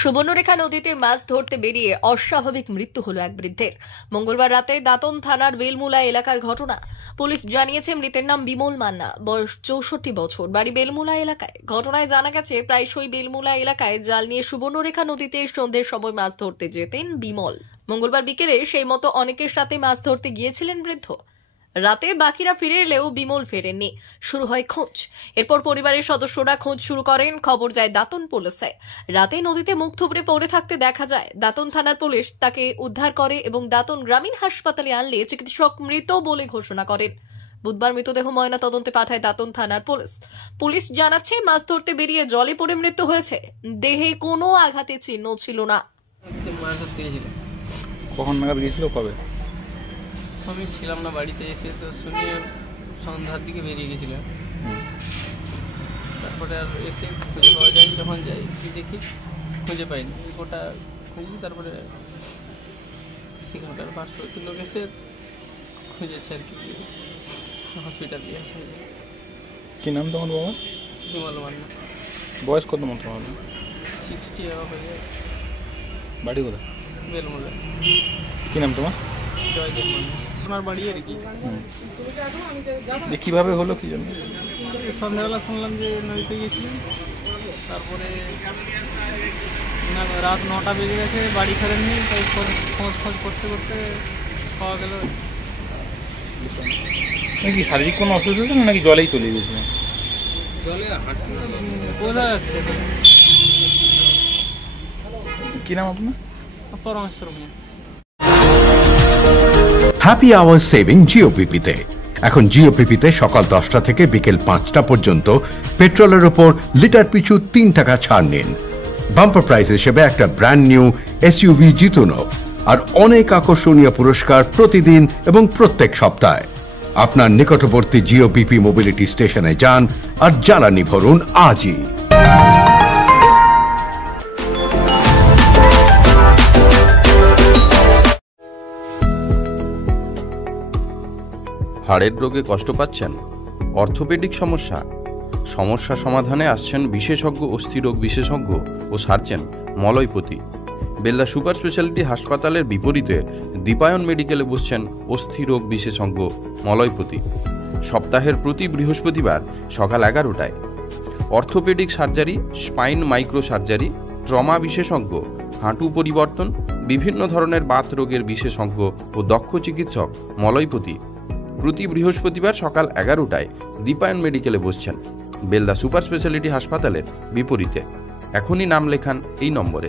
সুবর্ণরেখা নদীতে মাছ ধরতে বেরিয়ে অস্বাভাবিক মৃত্যু হলো এক বৃদ্ধের। মঙ্গলবার রাতে দাঁতন থানার বেলমুলা এলাকার ঘটনা। পুলিশ জানিয়েছে মৃতের নাম বিমল মান্না, বয়স 64 বছর, বাড়ি বেলমুলা এলাকায়। ঘটনায় জানা গেছে প্রায়শই বেলমুলা এলাকায় জাল নিয়ে সুবর্ণরেখা নদীতে সন্ধ্যের সময় মাছ ধরতে যেতেন বিমল। মঙ্গলবার বিকেলে সেই মতো অনেকের সাথে মাছ ধরতে গিয়েছিলেন বৃদ্ধ। রাতে বাকিরা ফিরে এলেও বিমল ফেরেননি। শুরু হয় খোঁজ। এরপর পরিবারের সদস্যরা খোঁজ শুরু করেন। খবর যায় দাঁতন পুলিশে। রাতে নদীতে মুখ থুবড়ে পড়ে থাকতে দেখা যায়। দাঁতন থানার পুলিশ তাকে উদ্ধার করে এবং দাঁতন গ্রামীণ হাসপাতালে আনলে চিকিৎসক মৃত বলে ঘোষণা করেন। বুধবার মৃতদেহ ময়না তদন্তে পাঠায় দাঁতন থানার পুলিশ। পুলিশ জানাচ্ছে মাছ ধরতে বেরিয়ে জলে পড়ে মৃত্যু হয়েছে। দেহে কোনো আঘাতের চিহ্ন ছিল না। কখন নাগাদ গিয়েছিল, কবে? আমি ছিলাম না বাড়িতে, এসে তো শুনে সন্ধ্যার দিকে বেরিয়ে গেছিলাম। তারপরে আর এসে খুঁজে পাওয়া যায়নি। যখন যাই দেখি খুঁজে পাইনি, গোটা খুঁজি। তারপরে সেখানকার পার্শ্ববর্তী লোক এসে খুঁজেছে আর কি, হসপিটাল দিয়ে আসে। কী নাম তোমার বাবা? বিমল মান্না। বয়স কত মতো হবে? 60 হয়ে যায়। বাড়ি কোথায়? বেলমুলা। কী নাম তোমার? জয়দেব মান্না। ওনার বাড়ি আর কি। কীভাবে হলো, কী জন্য? সন্ধ্যাবেলা শুনলাম যে নদীতে গিয়েছিলেন। তারপরে রাত 9টা বেজে গেছে, বাড়ি ফেরেননি। তাই খোঁজ করতে করতে পাওয়া গেল। কি শারীরিক কোনো অসুবিধা ছিল নাকি জলেই চলে গিয়েছিলেন? জলে বোঝা যাচ্ছে। কী নাম আপনার? Parameshwar Mia. Happy hour saving জিওপিপিতে। এখন জিওপিপিতে সকাল 10টা থেকে বিকেল 5টা পর্যন্ত পেট্রোলের ওপর লিটার পিছু 3 টাকা ছাড় নিন। বাম্পার প্রাইজ হিসেবে একটা ব্র্যান্ড নিউ এসইউভি জিতুন আর অনেক আকর্ষণীয় পুরস্কার প্রতিদিন এবং প্রত্যেক সপ্তাহে। আপনার নিকটবর্তী জিওপিপি মোবিলিটি স্টেশনে যান আর জ্বালানি ভরুন আজই। হাড়ের রোগে কষ্ট পাচ্ছেন? অর্থোপেডিক সমস্যা সমাধানে আসছেন বিশেষজ্ঞ অস্থিরোগ বিশেষজ্ঞ ও সার্জন মলয়পতি। বেলদা সুপার স্পেশালিটি হাসপাতালের বিপরীতে দীপায়ন মেডিকেলে বসছেন অস্থিরোগ বিশেষজ্ঞ মলয়পতি। সপ্তাহের প্রতি বৃহস্পতিবার সকাল 11টায়। Orthopaedic surgery, spine micro surgery, trauma বিশেষজ্ঞ, হাঁটু পরিবর্তন, বিভিন্ন ধরনের বাত রোগের বিশেষজ্ঞ ও দক্ষ চিকিৎসক মলয়পতি। প্রতি বৃহস্পতিবার সকাল 11টায় দীপায়ন মেডিকেলে বসছেন বেলদা সুপার স্পেশালিটি হাসপাতালের বিপরীতে। এখনই নাম লেখান এই নম্বরে।